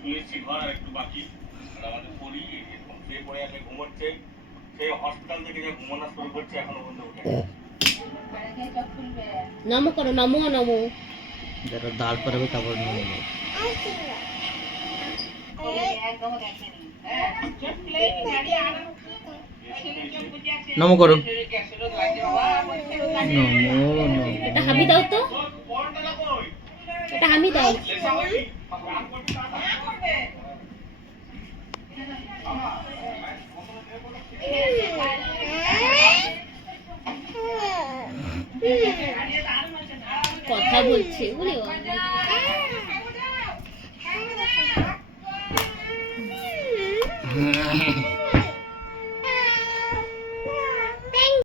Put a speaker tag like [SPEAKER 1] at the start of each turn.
[SPEAKER 1] শুয়েছি ঘর আর একটু বাকি। আর আমাদের পরি এরকম শুয়ে পড়ে আছে ঘুমোচ্ছে। সেই হসপিটাল থেকে যে ঘুমানো শুরু করছে এখনও পর্যন্ত উঠে
[SPEAKER 2] নম করো নমো নমো।
[SPEAKER 3] যারা দাঁড় করাবে তারপর নম। করো। নম করো। নমো নমো।
[SPEAKER 2] এটা হামি দাও তো। এটা হামি দাও। কথা বলছে বলে
[SPEAKER 3] হুম।